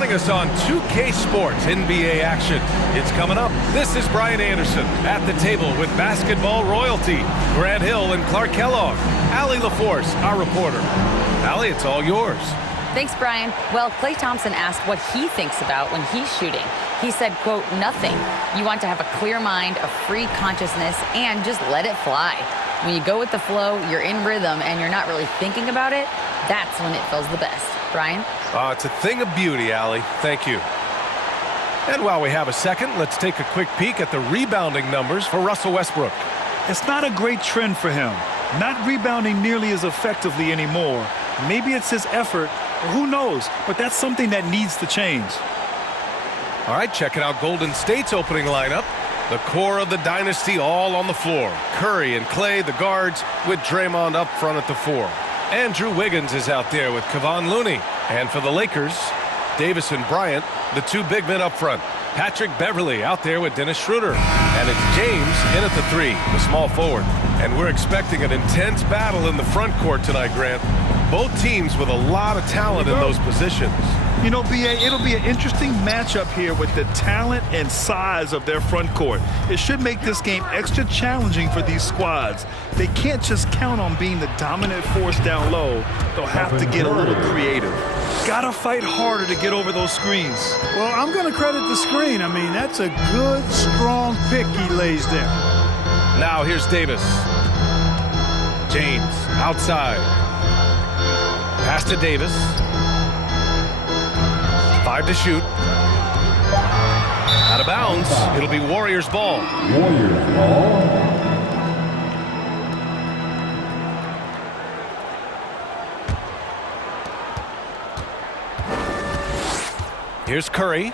joining us on 2K Sports NBA action. It's coming up. This is Brian Anderson at the table with basketball royalty, Grant Hill and Clark Kellogg. Allie LaForce, our reporter. Allie, it's all yours. Thanks, Brian. Well, Klay Thompson asked what he thinks about when he's shooting. He said, quote, nothing. You want to have a clear mind, a free consciousness, and just let it fly. When you go with the flow, you're in rhythm, and you're not really thinking about it, that's when it feels the best. Brian? It's a thing of beauty, Allie. Thank you. And while we have a second, let's take a quick peek at the rebounding numbers for Russell Westbrook. It's not a great trend for him. Not rebounding nearly as effectively anymore. Maybe it's his effort, or who knows, but that's something that needs to change. All right, checking out Golden State's opening lineup. The core of the dynasty all on the floor. Curry and Klay, the guards, with Draymond up front at the 4. Andrew Wiggins is out there with Kevon Looney. And for the Lakers, Davis and Bryant, the 2 big men up front. Patrick Beverley out there with Dennis Schroeder. And it's James in at the 3, the small forward. And we're expecting an intense battle in the front court tonight, Grant. Both teams with a lot of talent in those positions. You know, B.A., it'll be an interesting matchup here with the talent and size of their front court. It should make this game extra challenging for these squads. They can't just count on being the dominant force down low. They'll have to get a little creative. Gotta fight harder to get over those screens. Well, I'm going to credit the screen. I mean, that's a good, strong pick he lays there. Now here's Davis. James outside. Pass to Davis. 5 to shoot. Out of bounds. It'll be Warriors ball. Warriors ball. Here's Curry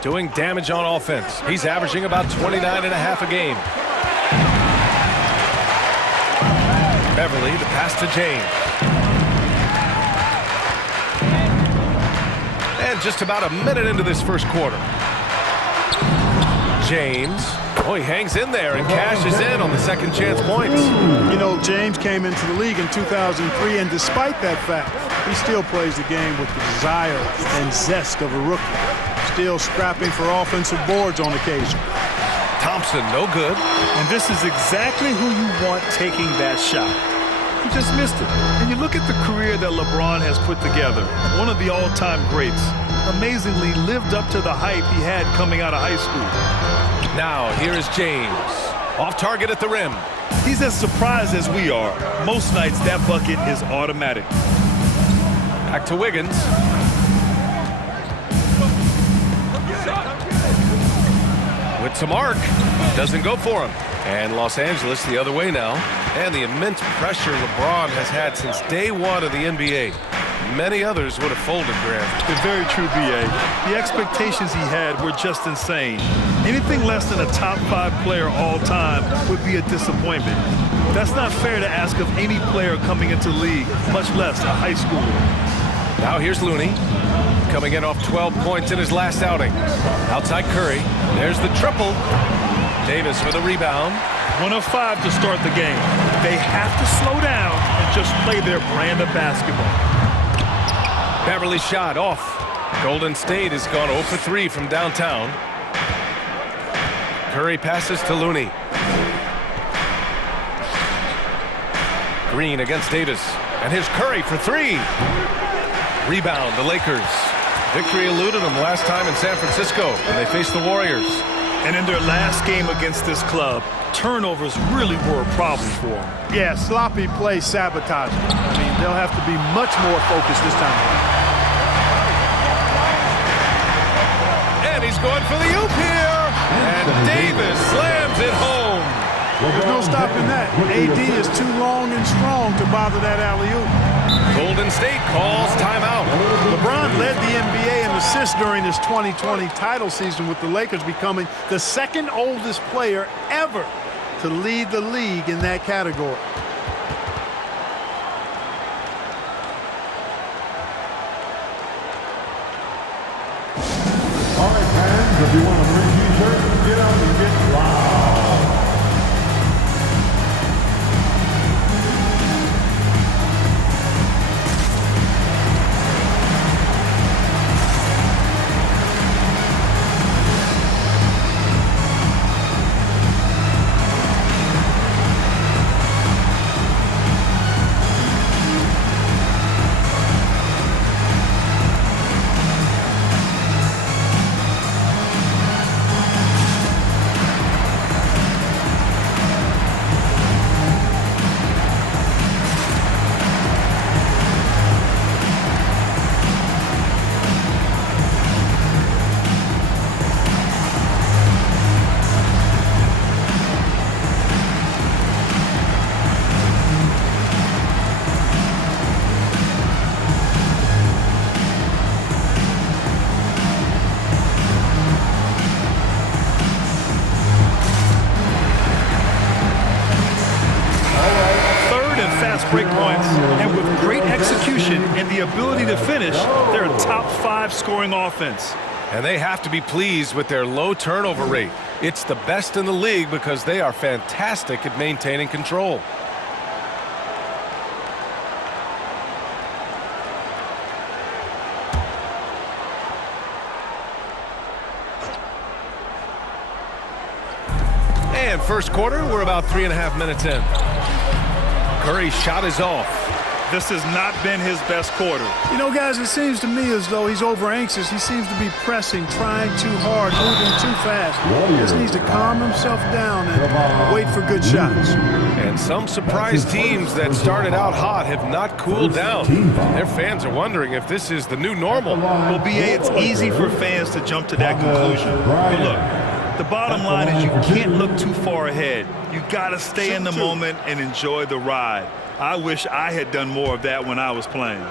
doing damage on offense. He's averaging about 29.5 a game. Beverley, the pass to James. And just about a minute into this first quarter. James, he hangs in there and cashes in on the second chance points. You know, James came into the league in 2003, and despite that fact, he still plays the game with the desire and zest of a rookie. Still scrapping for offensive boards on occasion. Thompson, no good. And this is exactly who you want taking that shot. He just missed it. And you look at the career that LeBron has put together. One of the all-time greats. Amazingly lived up to the hype he had coming out of high school. Now, here is James. Off target at the rim. He's as surprised as we are. Most nights, that bucket is automatic. Back to Wiggins. With some arc. Doesn't go for him. And Los Angeles the other way now. And the immense pressure LeBron has had since day one of the NBA. Many others would have folded, Grant. It's very true, B.A. The expectations he had were just insane. Anything less than a top 5 player all time would be a disappointment. That's not fair to ask of any player coming into the league, much less a high schooler. Now here's Looney, coming in off 12 points in his last outing. Outside Curry, there's the triple. Davis for the rebound. 1 of 5 to start the game. They have to slow down and just play their brand of basketball. Beverley shot off. Golden State has gone 0 for 3 from downtown. Curry passes to Looney. Green against Davis. And here's Curry for 3. Rebound, the Lakers. Victory eluded them last time in San Francisco when they faced the Warriors. And in their last game against this club, turnovers really were a problem for them. Yeah, sloppy play sabotage. I mean, they'll have to be much more focused this time. And he's going for the oop here. And Davis slams it home. There's no stopping that. AD is too long and strong to bother that alley-oop. Golden State calls timeout. LeBron led the NBA in assists during his 2020 title season with the Lakers, becoming the second oldest player ever to lead the league in that category. All right, fans, if you want a free t-shirt, get out and get loud. execution and the ability to finish, they're a top 5 scoring offense. And they have to be pleased with their low turnover rate. It's the best in the league because they are fantastic at maintaining control. And first quarter, we're about 3.5 minutes in. Curry's shot is off. This has not been his best quarter. You know, guys, it seems to me as though he's over anxious. He seems to be pressing, trying too hard, moving too fast. He just needs to calm himself down and wait for good shots. And some surprise teams that started out hot have not cooled down. Their fans are wondering if this is the new normal. Well, B.A., it's easy for fans to jump to that conclusion. But look, the bottom line is you can't look too far ahead. You got to stay in the moment and enjoy the ride. I wish I had done more of that when I was playing.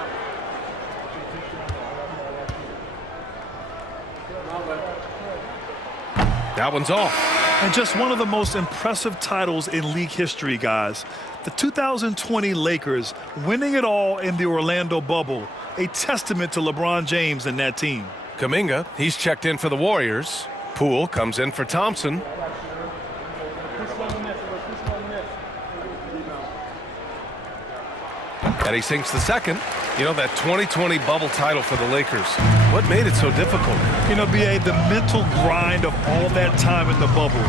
That one's off. And just one of the most impressive titles in league history, guys. The 2020 Lakers winning it all in the Orlando bubble. A testament to LeBron James and that team. Kuminga, he's checked in for the Warriors. Poole comes in for Thompson. And he sinks the second. You know, that 2020 bubble title for the Lakers. What made it so difficult? You know, B.A., the mental grind of all that time in the bubble.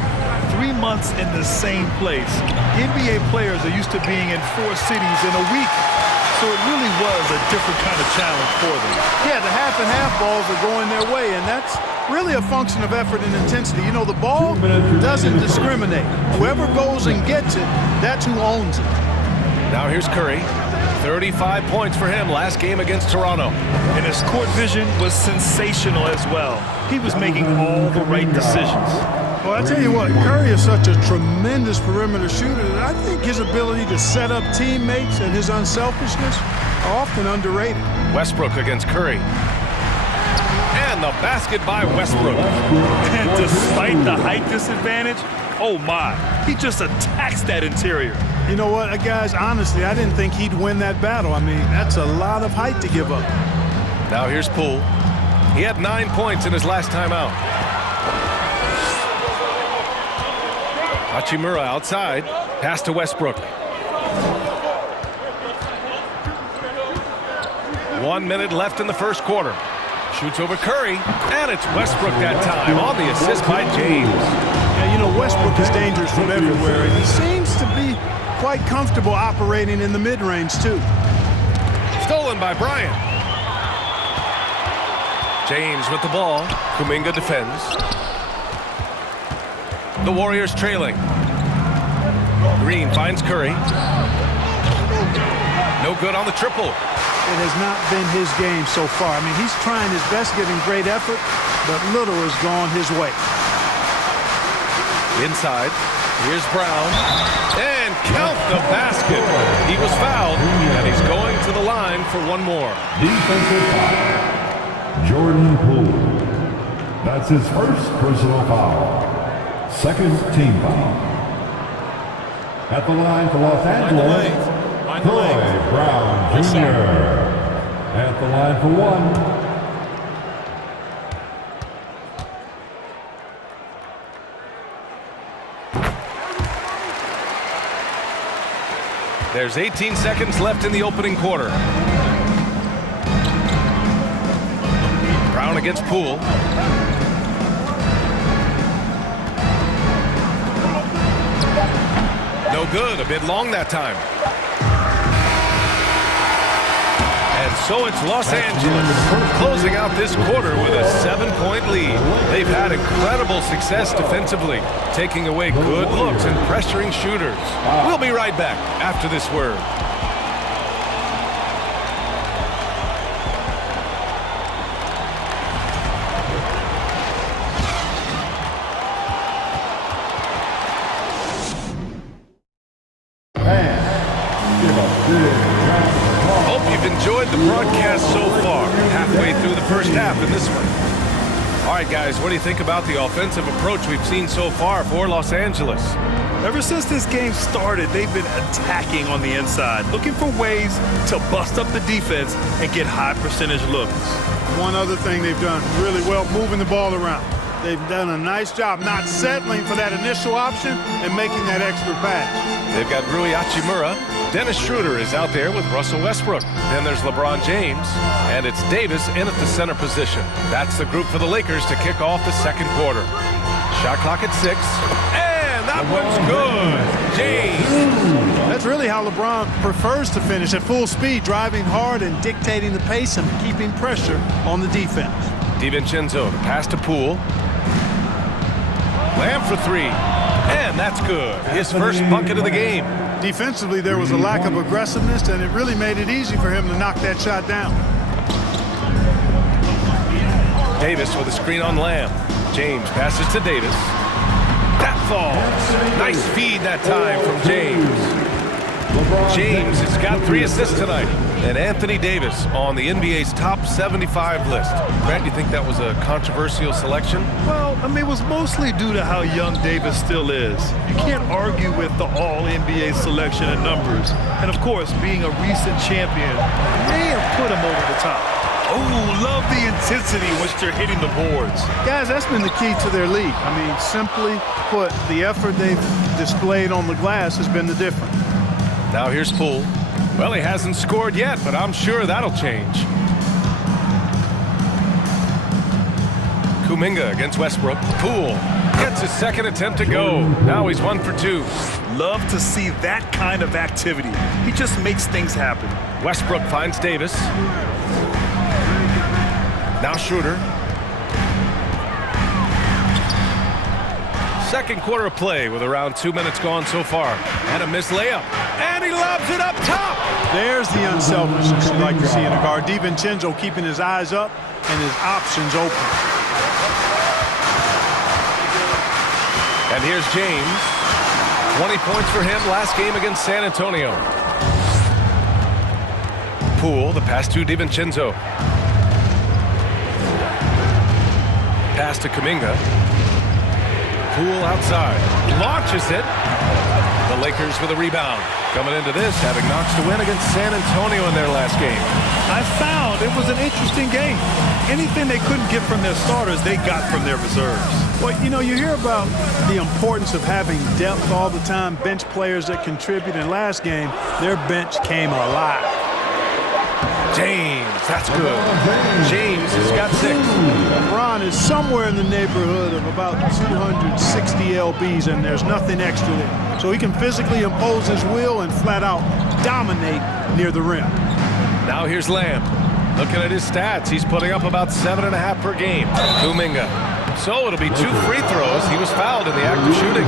3 months in the same place. NBA players are used to being in 4 cities in a week. So it really was a different kind of challenge for them. Yeah, the half-and-half balls are going their way, and that's really a function of effort and intensity. You know, the ball doesn't discriminate. Whoever goes and gets it, that's who owns it. Now here's Curry. 35 points for him last game against Toronto. And his court vision was sensational as well. He was making all the right decisions. Well, I tell you what, Curry is such a tremendous perimeter shooter that I think his ability to set up teammates and his unselfishness are often underrated. Westbrook against Curry. And the basket by Westbrook. And despite the height disadvantage, oh my, he just attacks that interior. You know what, guys, honestly, I didn't think he'd win that battle. I mean, that's a lot of height to give up. Now here's Poole. He had 9 points in his last time out. Hachimura outside. Pass to Westbrook. 1 minute left in the first quarter. Shoots over Curry, and it's Westbrook that time on the assist by James. Yeah, you know, Westbrook is dangerous from everywhere, and he seems to be quite comfortable operating in the mid-range, too. Stolen by Bryant. James with the ball. Kuminga defends. The Warriors trailing. Green finds Curry. No good on the triple. It has not been his game so far. I mean, he's trying his best, giving great effort, but little has gone his way. Inside, here's Brown, and count the basket. He was fouled, and he's going to the line for one more. Defensive foul. Jordan Poole. That's his first personal foul. Second team foul. At the line for Los Angeles, Troy Brown Jr. At the line for one. There's 18 seconds left in the opening quarter. Brown against Poole. No good, a bit long that time. And so it's Los Angeles closing out this quarter with a 7-point lead. They've had incredible success defensively, taking away good looks and pressuring shooters. We'll be right back after this word. Enjoyed the broadcast so far. Halfway through the first half in this one. All right, guys, what do you think about the offensive approach we've seen so far for Los Angeles? Ever since this game started, they've been attacking on the inside, looking for ways to bust up the defense and get high percentage looks. One other thing they've done really well, moving the ball around. They've done a nice job not settling for that initial option and making that extra pass. They've got Rui Hachimura. Dennis Schroeder is out there with Russell Westbrook. Then there's LeBron James, and it's Davis in at the center position. That's the group for the Lakers to kick off the second quarter. Shot clock at 6, and that one's good. James. That's really how LeBron prefers to finish, at full speed, driving hard and dictating the pace and keeping pressure on the defense. DiVincenzo, the pass to Poole. Lamb for 3, and that's good. His first bucket of the game. Defensively, there was a lack of aggressiveness, and it really made it easy for him to knock that shot down. Davis with a screen on Lamb. James passes to Davis. That falls. Nice feed that time from James. James has got 3 assists tonight. And Anthony Davis on the NBA's top 75 list. Grant, do you think that was a controversial selection? Well, I mean, it was mostly due to how young Davis still is. You can't argue with the all-NBA selection and numbers. And, of course, being a recent champion may have put him over the top. Oh, love the intensity in which they're hitting the boards. Guys, that's been the key to their lead. I mean, simply put, the effort they've displayed on the glass has been the difference. Now here's Poole. Well, he hasn't scored yet, but I'm sure that'll change. Kuminga against Westbrook. Poole gets his second attempt to go. Now he's 1 for 2. Love to see that kind of activity. He just makes things happen. Westbrook finds Davis. Now Schroeder. Second quarter of play with around 2 minutes gone so far. And a missed layup. And he lobs it up top. There's the unselfishness you like to see in a guard. DiVincenzo keeping his eyes up and his options open. And here's James. 20 points for him last game against San Antonio. Poole, the pass to DiVincenzo. Pass to Kuminga. Poole outside. Launches it. The Lakers with a rebound. Coming into this, having knocks to win against San Antonio in their last game. I found it was an interesting game. Anything they couldn't get from their starters, they got from their reserves. Well, you know, you hear about the importance of having depth all the time, bench players that contribute. In last game, their bench came alive. James, that's good. James has got 6. LeBron is somewhere in the neighborhood of about 260 lbs, and there's nothing extra there. So he can physically impose his will and flat out dominate near the rim. Now here's Lamb. Looking at his stats, he's putting up about 7.5 per game. Kuminga. So it'll be 2 free throws. He was fouled in the act of shooting.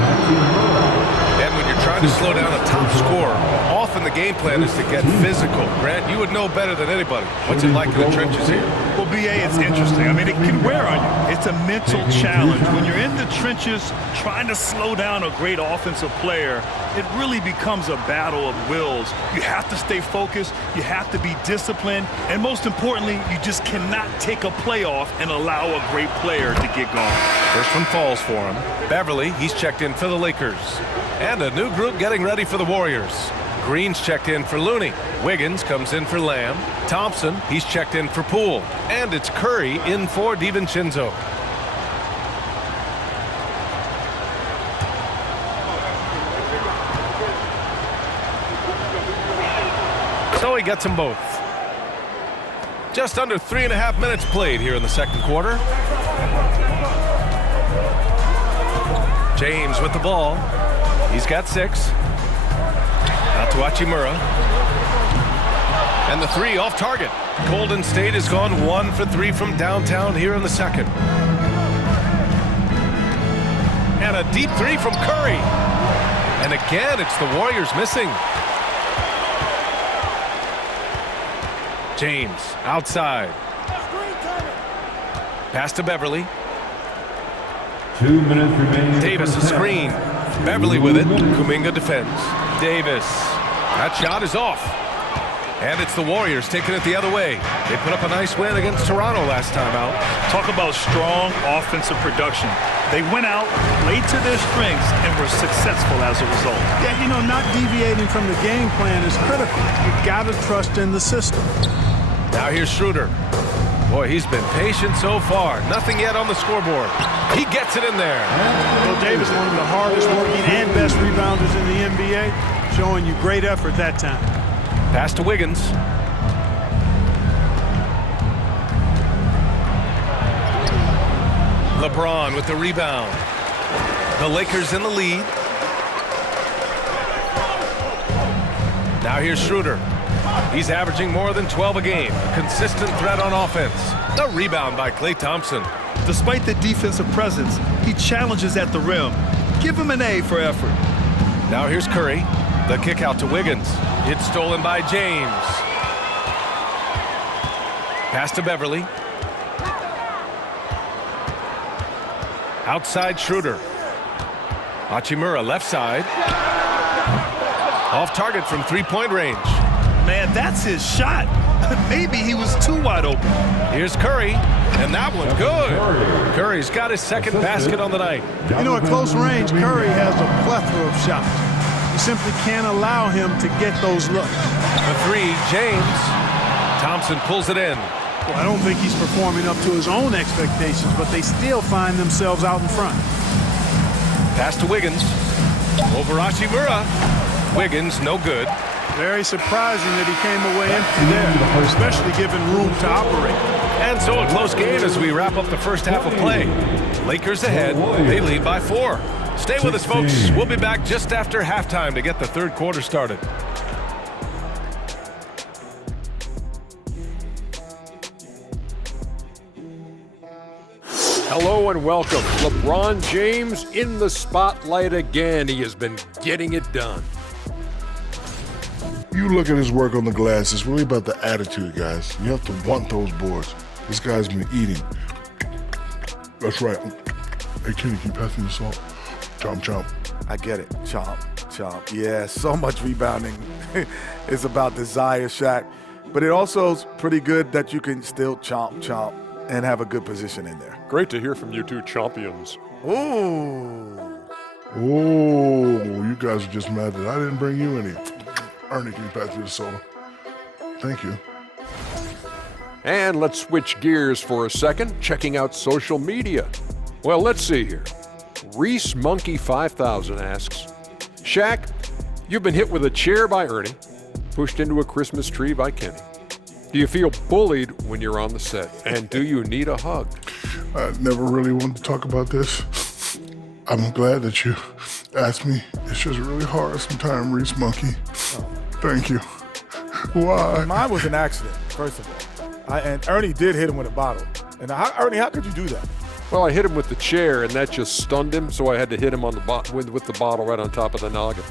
And when you're trying to slow down a top scorer, often the game plan is to get physical. Grant, you would know better than anybody. What's it like in the trenches here? Well, BA, it's interesting. I mean, it can wear on you. It's a mental challenge. When you're in the trenches trying to slow down a great offensive player, it really becomes a battle of wills. You have to stay focused. You have to be disciplined. And most importantly, you just cannot take a play off and allow a great player to get going. First one falls for him. Beverly, he's checked in for the Lakers. And a new group getting ready for the Warriors. Green's checked in for Looney. Wiggins comes in for Lamb. Thompson, he's checked in for Poole. And it's Curry in for DiVincenzo. So he gets them both. Just under 3.5 minutes played here in the second quarter. James with the ball. He's got 6. Out to Hachimura. And the 3 off target. Golden State has gone 1 for 3 from downtown here in the second. And a deep 3 from Curry. And again, it's the Warriors missing. James outside. Pass to Beverly. 2 minutes remaining. Davis a screen. Beverly with it. Kuminga defends. Davis. That shot is off. And it's the Warriors taking it the other way. They put up a nice win against Toronto last time out. Talk about strong offensive production. They went out, played to their strengths, and were successful as a result. Yeah, you know, not deviating from the game plan is critical. You got to trust in the system. Now here's Schroeder. Boy, he's been patient so far. Nothing yet on the scoreboard. He gets it in there. Bill Davis, one of the hardest working and best rebounders in the NBA, showing you great effort that time. Pass to Wiggins. LeBron with the rebound. The Lakers in the lead. Now here's Schroeder. He's averaging more than 12 a game. A consistent threat on offense. The rebound by Klay Thompson. Despite the defensive presence, he challenges at the rim. Give him an A for effort. Now here's Curry. The kick out to Wiggins. It's stolen by James. Pass to Beverly. Outside Schroeder. Hachimura left side. Off target from three-point range. Man, that's his shot. Maybe he was too wide open. Here's Curry, and that one good. Curry's got his second basket on the night. You know, at close range, Curry has a plethora of shots. You simply can't allow him to get those looks. The three, James. Thompson pulls it in. Well, I don't think he's performing up to his own expectations, but they still find themselves out in front. Pass to Wiggins. Over Hachimura. Wiggins, no good. Very surprising that he came away empty there, especially given room to operate. And so a close game as we wrap up the first half of play. Lakers ahead. They lead by 4. Stay with us, folks. We'll be back just after halftime to get the third quarter started. Hello and welcome. LeBron James in the spotlight again. He has been getting it done. You look at his work on the glass, it's really about the attitude, guys. You have to want those boards. This guy's been eating. That's right. Hey, Kenny, can you pass me the salt? Chomp, chomp. I get it. Chomp, chomp. Yeah, so much rebounding. It's about desire, Shaq. But it also is pretty good that you can still chomp, chomp, and have a good position in there. Great to hear from you two champions. Ooh. Oh, you guys are just mad that I didn't bring you any. Ernie, can you pass me the soda? Thank you. And let's switch gears for a second, checking out social media. Well, let's see here. Reese Monkey 5000 asks, Shaq, you've been hit with a chair by Ernie, pushed into a Christmas tree by Kenny. Do you feel bullied when you're on the set? And do you need a hug? I never really wanted to talk about this. I'm glad that you asked me. It's just really hard sometimes, Reese Monkey. Thank you. Why? Mine was an accident, first of all. And Ernie did hit him with a bottle. And Ernie, how could you do that? Well, I hit him with the chair, and that just stunned him, so I had to hit him on the with the bottle right on top of the noggin.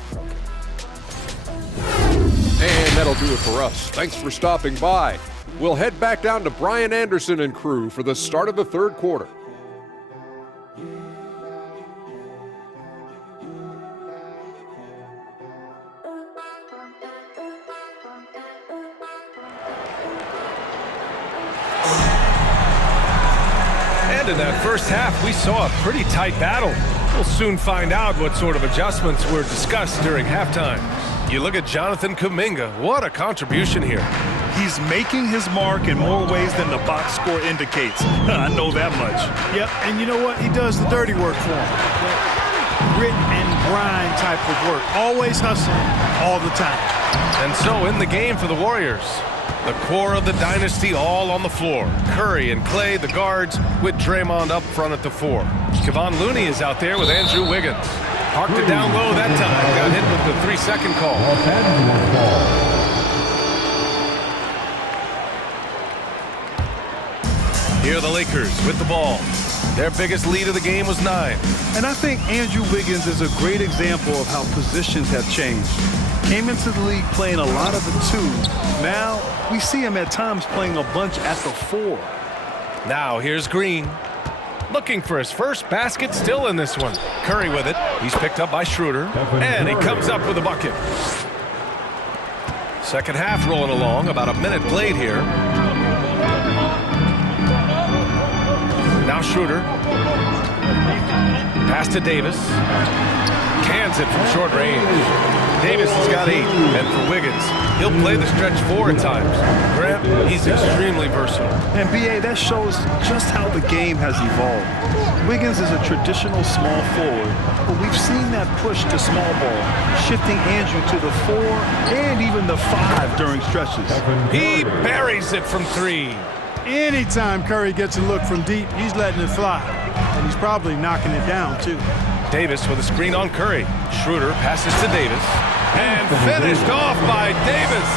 And that'll do it for us. Thanks for stopping by. We'll head back down to Brian Anderson and crew for the start of the third quarter. And in that first half, we saw a pretty tight battle. We'll soon find out what sort of adjustments were discussed during halftime. You look at Jonathan Kuminga. What a contribution here. He's making his mark in more ways than the box score indicates. I know that much. Yep, and you know what? He does the dirty work for him. That grit and grind type of work. Always hustling all the time. And so in the game for the Warriors, the core of the dynasty all on the floor. Curry and Klay, the guards, with Draymond up front at the 4. Kevon Looney is out there with Andrew Wiggins. Parked it down low that time. Got hit with the 3-second call. Here are the Lakers with the ball. Their biggest lead of the game was 9. And I think Andrew Wiggins is a great example of how positions have changed. Came into the league playing a lot of the 2. Now we see him at times playing a bunch at the 4. Now here's Green. Looking for his first basket still in this one. Curry with it. He's picked up by Schroeder. And he comes up with a bucket. Second half rolling along, about a minute played here. Now Schroeder. Pass to Davis. Cans it from short range. Davis has got 8, and for Wiggins, he'll play the stretch 4 at times. Grant, he's extremely versatile. And B.A., that shows just how the game has evolved. Wiggins is a traditional small forward, but we've seen that push to small ball, shifting Andrew to the 4 and even the 5 during stretches. He buries it from 3. Anytime Curry gets a look from deep, he's letting it fly. And he's probably knocking it down, too. Davis with a screen on Curry. Schroeder passes to Davis. And finished off by Davis.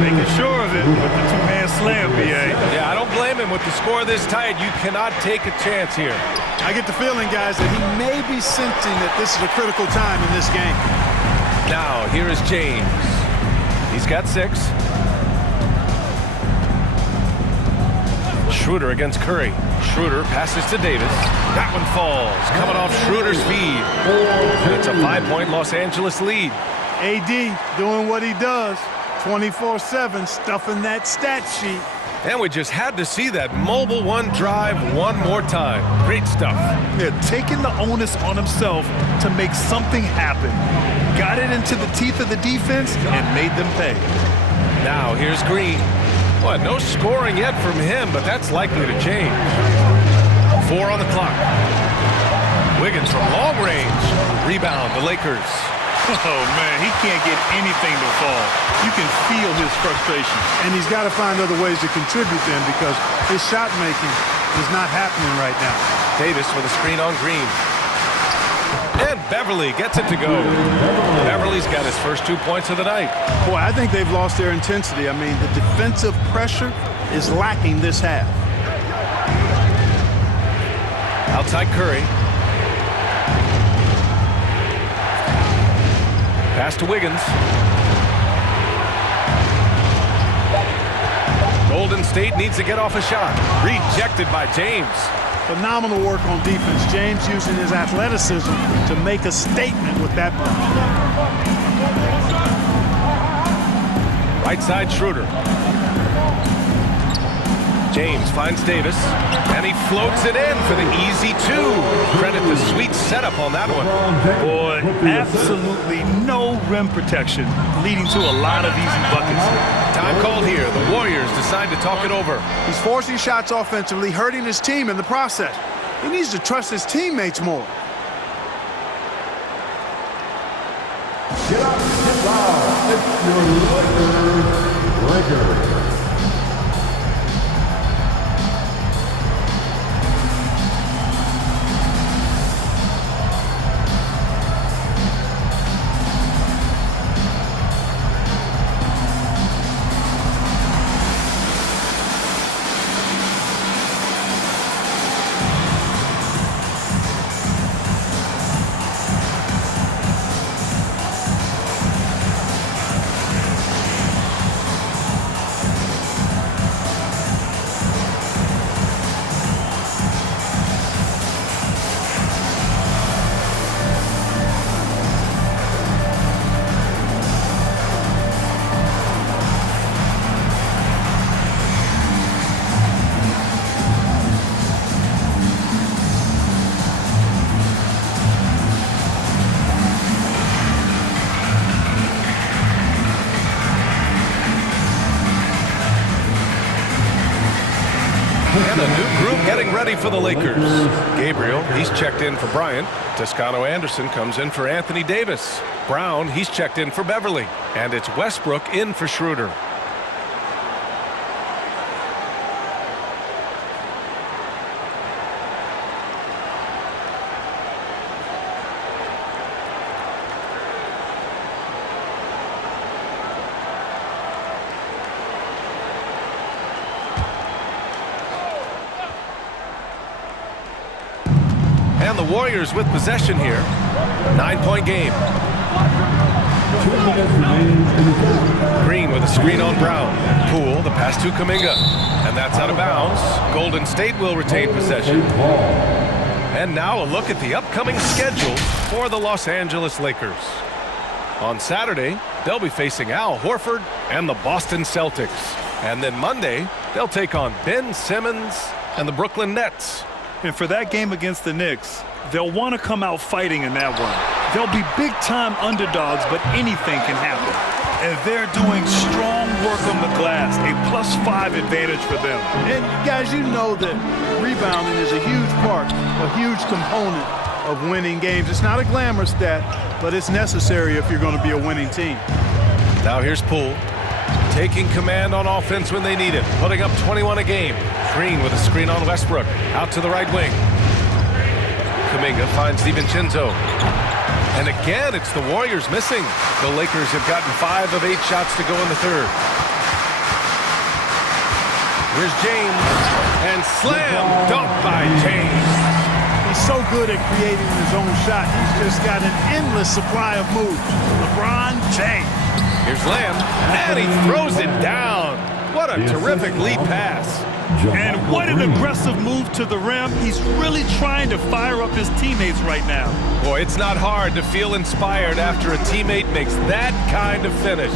Making sure of it with the two-hand slam, B.A. Yeah, I don't blame him. With the score this tight, you cannot take a chance here. I get the feeling, guys, that he may be sensing that this is a critical time in this game. Now, here is James. He's got 6. Schroeder against Curry. Schroeder passes to Davis. That one falls, coming off Schroeder's feed. And it's a 5-point Los Angeles lead. AD doing what he does, 24/7, stuffing that stat sheet. And we just had to see that mobile 1 drive one more time. Great stuff. Yeah, taking the onus on himself to make something happen. Got it into the teeth of the defense and made them pay. Now here's Green. What, no scoring yet from him, but that's likely to change. 4 on the clock. Wiggins from long range. Rebound, the Lakers. Oh, man, he can't get anything to fall. You can feel his frustration. And he's got to find other ways to contribute then because his shot making is not happening right now. Davis with a screen on Green. And Beverly gets it to go. Beverly's got his first 2 points of the night. Boy, I think they've lost their intensity. I mean, the defensive pressure is lacking this half. Outside Curry. Pass to Wiggins. Golden State needs to get off a shot. Rejected by James. Phenomenal work on defense. James using his athleticism to make a statement with that play. Right side Schroeder. James finds Davis, and he floats it in for the easy 2. Credit the sweet setup on that one. Boy, absolutely no rim protection, leading to a lot of easy buckets. Time called here. The Warriors decide to talk it over. He's forcing shots offensively, hurting his team in the process. He needs to trust his teammates more. Get up, get loud. It's your Lakers. And a new group getting ready for the Lakers. Gabriel, he's checked in for Bryant. Toscano Anderson comes in for Anthony Davis. Brown, he's checked in for Beverly. And it's Westbrook in for Schroeder. And the Warriors with possession here. 9-point game. Green with a screen on Brown. Poole, the pass to Kuminga. And that's out of bounds. Golden State will retain possession. And now a look at the upcoming schedule for the Los Angeles Lakers. On Saturday, they'll be facing Al Horford and the Boston Celtics. And then Monday, they'll take on Ben Simmons and the Brooklyn Nets. And for that game against the Knicks, they'll want to come out fighting in that one. They'll be big-time underdogs, but anything can happen. And they're doing strong work on the glass, a +5 advantage for them. And guys, you know that rebounding is a huge part, a huge component of winning games. It's not a glamour stat, but it's necessary if you're going to be a winning team. Now here's Poole, taking command on offense when they need it, putting up 21 a game. Green with a screen on Westbrook, out to the right wing. Kuminga finds DiVincenzo. And again, it's the Warriors missing. The Lakers have gotten 5 of 8 shots to go in the third. Here's James, and slam dunk by James. He's so good at creating his own shot. He's just got an endless supply of moves. LeBron James. Here's Lamb, and he throws it down. What a terrific lead pass. And what an aggressive move to the rim. He's really trying to fire up his teammates right now. Boy, it's not hard to feel inspired after a teammate makes that kind of finish.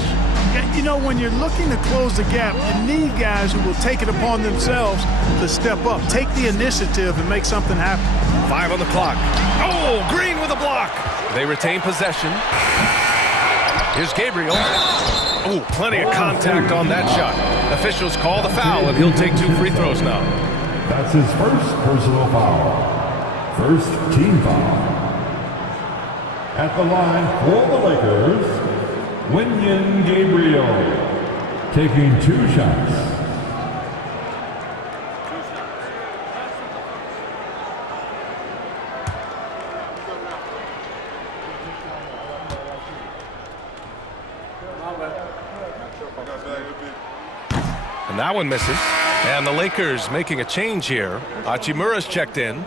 You know, when you're looking to close the gap, you need guys who will take it upon themselves to step up, take the initiative, and make something happen. 5 on the clock. Oh, Green with a block. They retain possession. Here's Gabriel. Oh, plenty of contact on that shot. Officials call the foul, and he'll take 2 free throws now. That's his first personal foul. First team foul. At the line for the Lakers, Wenyen Gabriel, taking 2 shots. And that one misses. And the Lakers making a change here. Hachimura's checked in.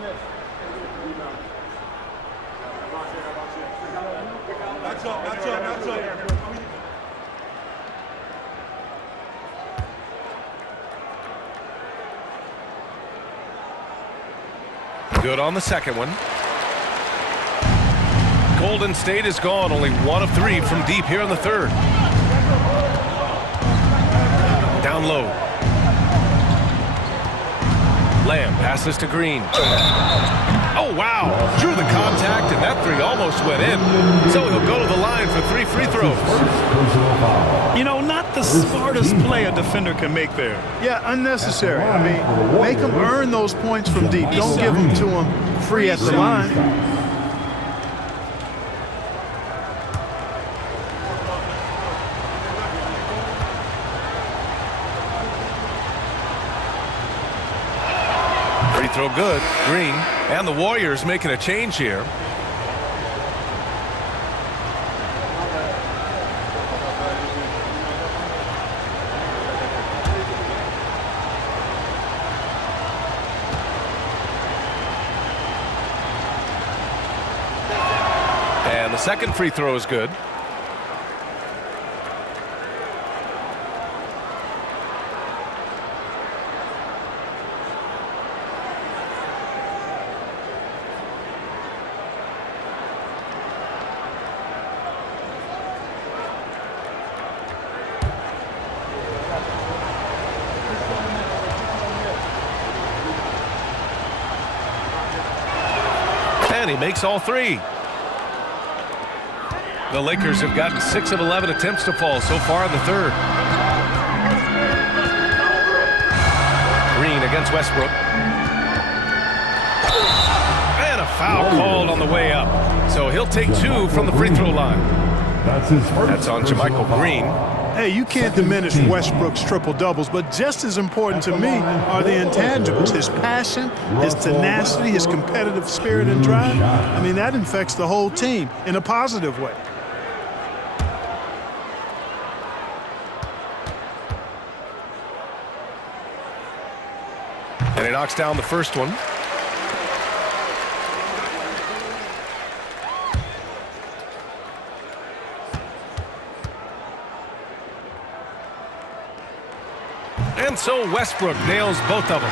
Good on the second one. Golden State is gone, only 1 of 3 from deep here in the third. Down low. Lamb passes to Green. Oh, wow. Drew the contact, and that 3 almost went in. So he'll go to the line for 3 free throws. You know, not the smartest play a defender can make there. Yeah, unnecessary. I mean, make them earn those points from deep. Don't give them to them free at the line. Free throw good. Green. And the Warriors making a change here. And the second free throw is good. And he makes all 3. The Lakers have gotten 6 of 11 attempts to fall so far in the third. Green against Westbrook. And a foul called on the way up. So he'll take 2 from the free throw line. That's his first. That's on JaMychal Green. Hey, you can't diminish Westbrook's triple-doubles, but just as important to me are the intangibles. His passion, his tenacity, his competitive spirit and drive. I mean, that infects the whole team in a positive way. And he knocks down the first one. And so Westbrook nails both of them.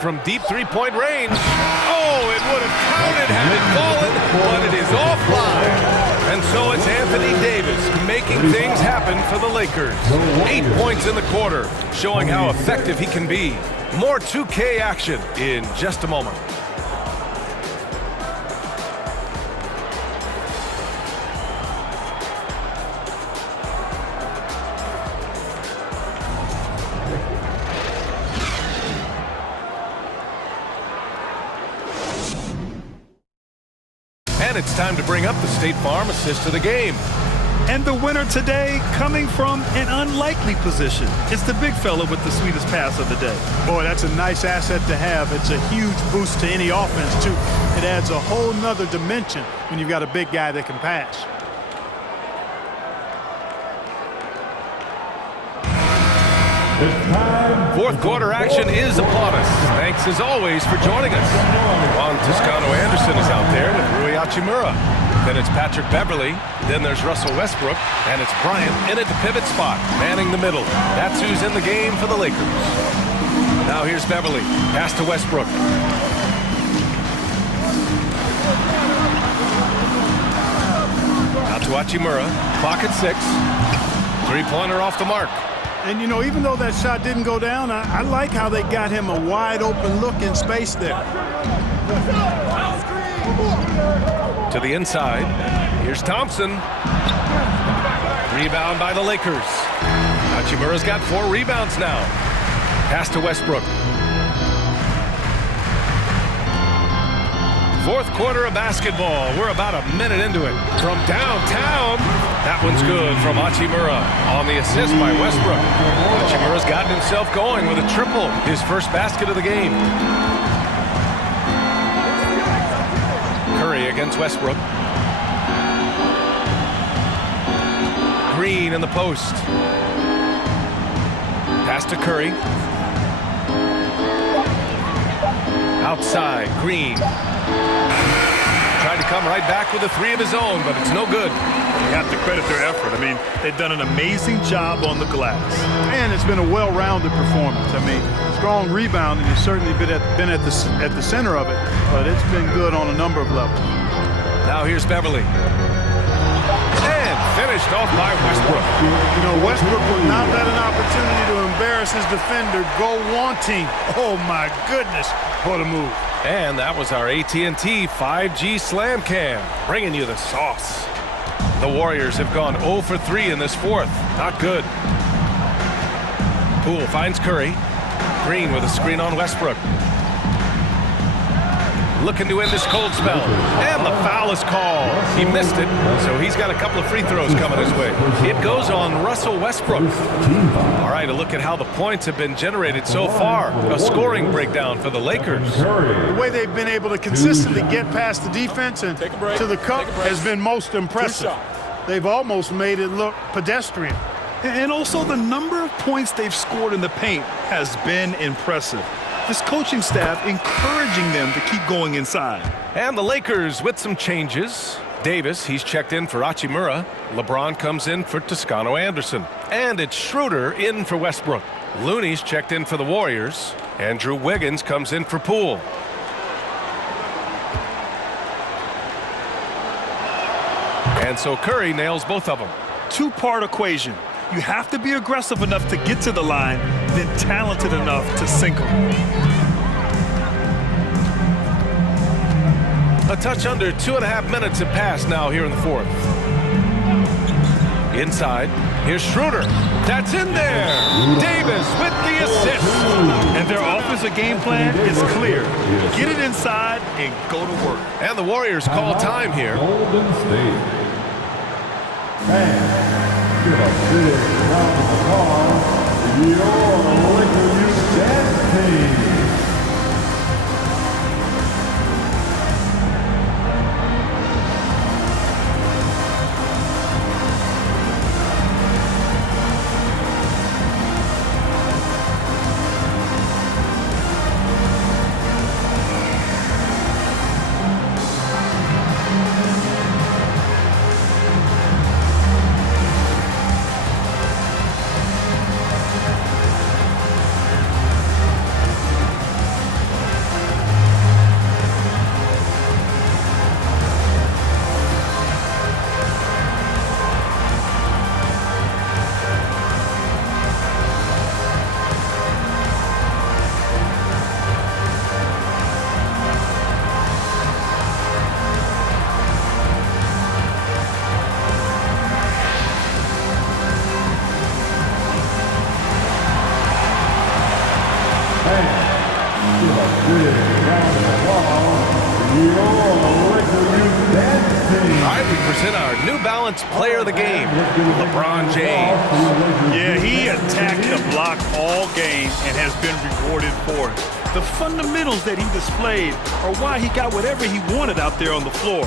From deep 3-point range. Oh, Oh, it would have counted had it fallen, but it is offline. And so it's Anthony Davis making things happen for the Lakers. 8 points in the quarter, showing how effective he can be. More 2K action in just a moment. And it's time to bring up the State Farm assist of the game. And the winner today coming from an unlikely position. It's the big fella with the sweetest pass of the day. Boy, that's a nice asset to have. It's a huge boost to any offense, too. It adds a whole nother dimension when you've got a big guy that can pass. Fourth quarter action is upon us. Thanks as always for joining us. Juan Toscano-Anderson is out there with Rui Hachimura. Then it's Patrick Beverly. Then there's Russell Westbrook. And it's Bryant in at the pivot spot, manning the middle. That's who's in the game for the Lakers. Now here's Beverly. Pass to Westbrook. Out to Hachimura. Clock at 6. Three-pointer off the mark. And, you know, even though that shot didn't go down, I like how they got him a wide-open look in space there. To the inside. Here's Thompson. Rebound by the Lakers. Hachimura's got 4 rebounds now. Pass to Westbrook. Fourth quarter of basketball. We're about a minute into it. From downtown, that one's good from Hachimura on the assist by Westbrook. Hachimura's gotten himself going with a triple, his first basket of the game. Curry against Westbrook. Green in the post. Pass to Curry. Outside, Green. Tried to come right back with a 3 of his own, but it's no good. You have to credit their effort. I mean, they've done an amazing job on the glass. And it's been a well-rounded performance. I mean, strong rebounding has certainly been at the center of it, but it's been good on a number of levels. Now here's Beverly. And finished off by Westbrook. You know, Westbrook will not let an opportunity to embarrass his defender go wanting. Oh, my goodness, what a move. And that was our AT&T 5G Slam Cam, bringing you the sauce. The Warriors have gone 0 for 3 in this fourth. Not good. Poole finds Curry. Green with a screen on Westbrook. Looking to end this cold spell. And the foul is called. He missed it, so he's got a couple of free throws coming his way. It goes on Russell Westbrook. All right, a look at how the points have been generated so far. A scoring breakdown for the Lakers. The way they've been able to consistently get past the defense and to the cup has been most impressive. They've almost made it look pedestrian. And also the number of points they've scored in the paint has been impressive. This coaching staff encouraging them to keep going inside. And the Lakers with some changes. Davis, he's checked in for Hachimura. LeBron comes in for Toscano-Anderson. And it's Schroeder in for Westbrook. Looney's checked in for the Warriors. Andrew Wiggins comes in for Poole. And so Curry nails both of them. Two-part equation. You have to be aggressive enough to get to the line, then talented enough to sink them. A touch under 2.5 minutes have passed now here in the fourth. Inside, here's Schroeder. That's in there. Davis with the assist. And their offensive game plan is clear. Get it inside and go to work. And the Warriors call time here. Golden State. Give a big round of applause. Your Lakers dance team. All right, we present our New Balance Player of the Game, LeBron James. Yeah, he attacked the block all game and has been rewarded for it. The fundamentals that he displayed are why he got whatever he wanted out there on the floor.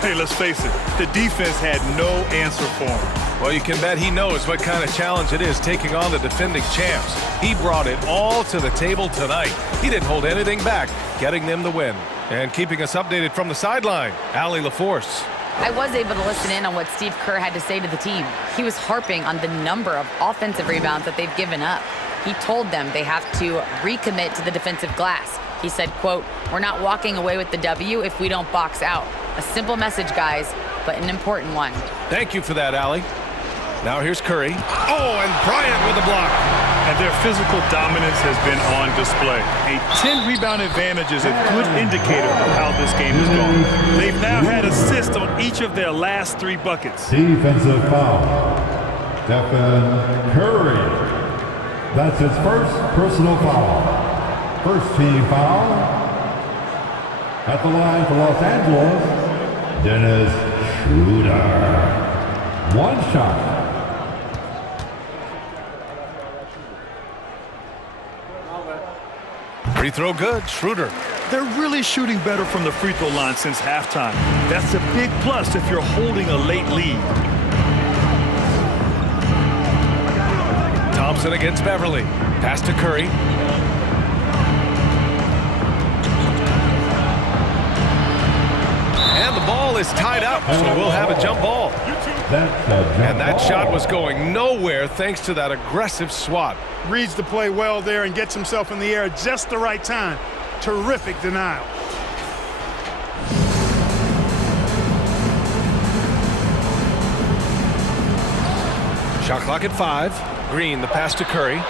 Hey, let's face it, the defense had no answer for him. Well, you can bet he knows what kind of challenge it is taking on the defending champs. He brought it all to the table tonight. He didn't hold anything back, getting them the win. And keeping us updated from the sideline, Allie LaForce. I was able to listen in on what Steve Kerr had to say to the team. He was harping on the number of offensive rebounds that they've given up. He told them they have to recommit to the defensive glass. He said, quote, "We're not walking away with the W if we don't box out." A simple message, guys, but an important one. Thank you for that, Allie. Now here's Curry. Oh, and Bryant with a block. And their physical dominance has been on display. A 10-rebound advantage is a good indicator of how this game is going. They've now had assists on each of their last 3 buckets. Defensive foul. Stephen Curry. That's his first personal foul. First team foul. At the line for Los Angeles, Dennis Schroeder. One shot. Free throw good, Schroeder. They're really shooting better from the free throw line since halftime. That's a big plus if you're holding a late lead. Thompson against Beverly. Pass to Curry. And the ball is tied up, so we'll have a jump ball. And that shot was going nowhere thanks to that aggressive swat. Reads the play well there and gets himself in the air at just the right time. Terrific denial. Shot clock at 5. Green, the pass to Curry.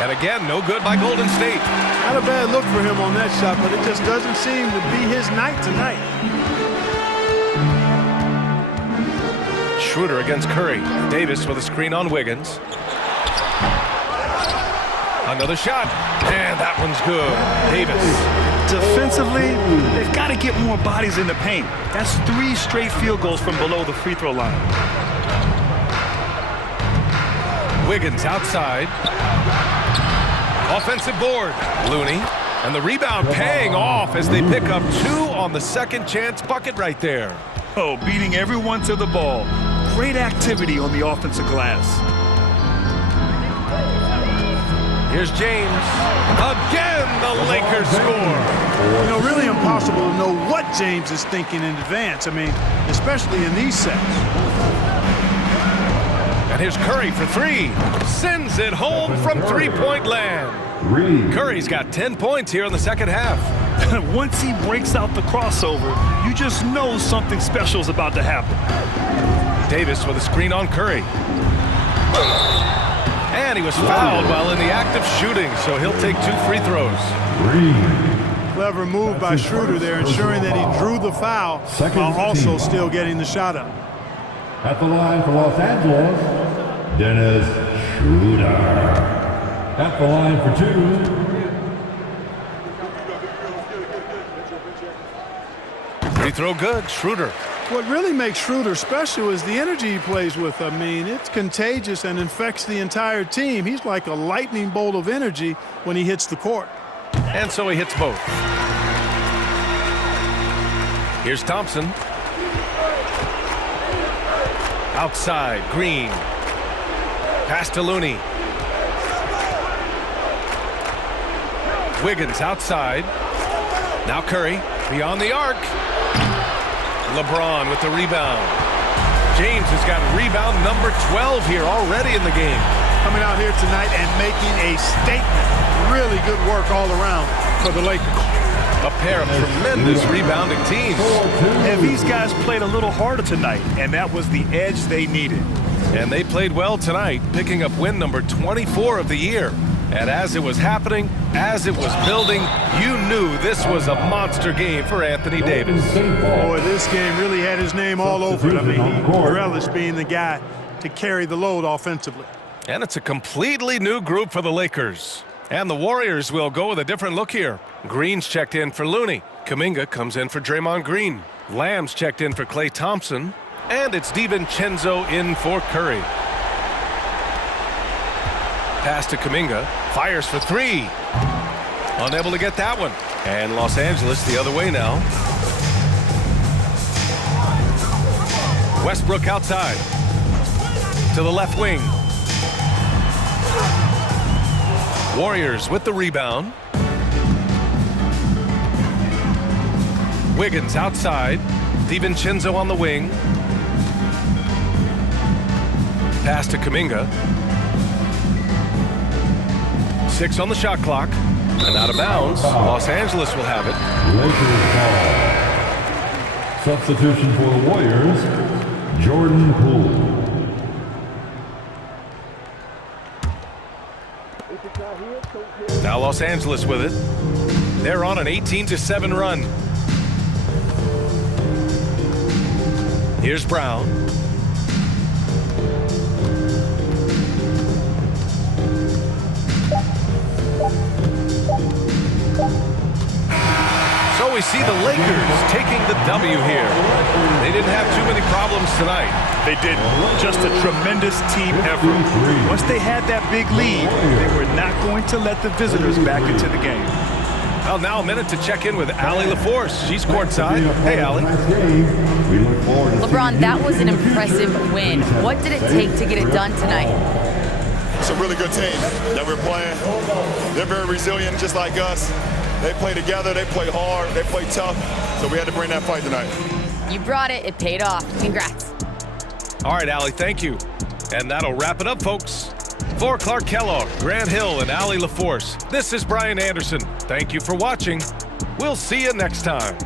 And again, no good by Golden State. Not a bad look for him on that shot, but it just doesn't seem to be his night tonight. Schroeder against Curry. Davis with a screen on Wiggins. Another shot, and that one's good. Davis. Defensively, they've got to get more bodies in the paint. That's 3 straight field goals from below the free throw line. Wiggins outside. Offensive board. Looney. And the rebound paying off as they pick up 2 on the second chance bucket right there. Oh, beating everyone to the ball. Great activity on the offensive glass. Here's James. Again, the Lakers score. You know, really impossible to know what James is thinking in advance. I mean, especially in these sets. And here's Curry for 3. Sends it home from three-point land. Curry's got 10 points here in the second half. Once he breaks out the crossover, you just know something special is about to happen. Davis with a screen on Curry. And he was fouled while in the act of shooting, so he'll take 2 free throws. Clever move by Schroeder there, ensuring that he drew the foul while also still getting the shot up. At the line for Los Angeles, Dennis Schroeder. At the line for 2. Free throw good, Schroeder. What really makes Schroeder special is the energy he plays with. I mean, it's contagious and infects the entire team. He's like a lightning bolt of energy when he hits the court. And so he hits both. Here's Thompson. Outside, Green. Pass to Looney. Wiggins outside. Now Curry, beyond the arc. LeBron with the rebound. James has got rebound number 12 here already in the game. Coming out here tonight and making a statement. Really good work all around for the Lakers. A pair of tremendous rebounding teams. And these guys played a little harder tonight, and that was the edge they needed. And they played well tonight, picking up win number 24 of the year. And as it was happening, as it was building, you knew this was a monster game for Anthony Davis. Boy, this game really had his name all over it. I mean, he relished being the guy to carry the load offensively. And it's a completely new group for the Lakers. And the Warriors will go with a different look here. Green's checked in for Looney. Kuminga comes in for Draymond Green. Lamb's checked in for Klay Thompson. And it's DiVincenzo in for Curry. Pass to Kuminga. Fires for three. Unable to get that one. And Los Angeles the other way now. Westbrook outside. To the left wing. Warriors with the rebound. Wiggins outside. DiVincenzo on the wing. Pass to Kuminga. 6 on the shot clock. And out of bounds. Los Angeles will have it. Lakers ball. Substitution for the Warriors, Jordan Poole. Now Los Angeles with it. They're on an 18-7 run. Here's Brown. So we see the Lakers taking the W here. They didn't have too many problems tonight. They didn't. Just a tremendous team effort. Once they had that big lead, they were not going to let the visitors back into the game. Well, now a minute to check in with Allie LaForce. She's courtside. Hey, Allie. LeBron, that was an impressive win. What did it take to get it done tonight? It's a really good team that we're playing. They're very resilient, just like us. They play together, they play hard, they play tough, so we had to bring that fight tonight. You brought it. It paid off. Congrats. All right, Allie, thank you. And that'll wrap it up, folks. For Clark Kellogg, Grant Hill, and Allie LaForce, this is Brian Anderson. Thank you for watching. We'll see you next time.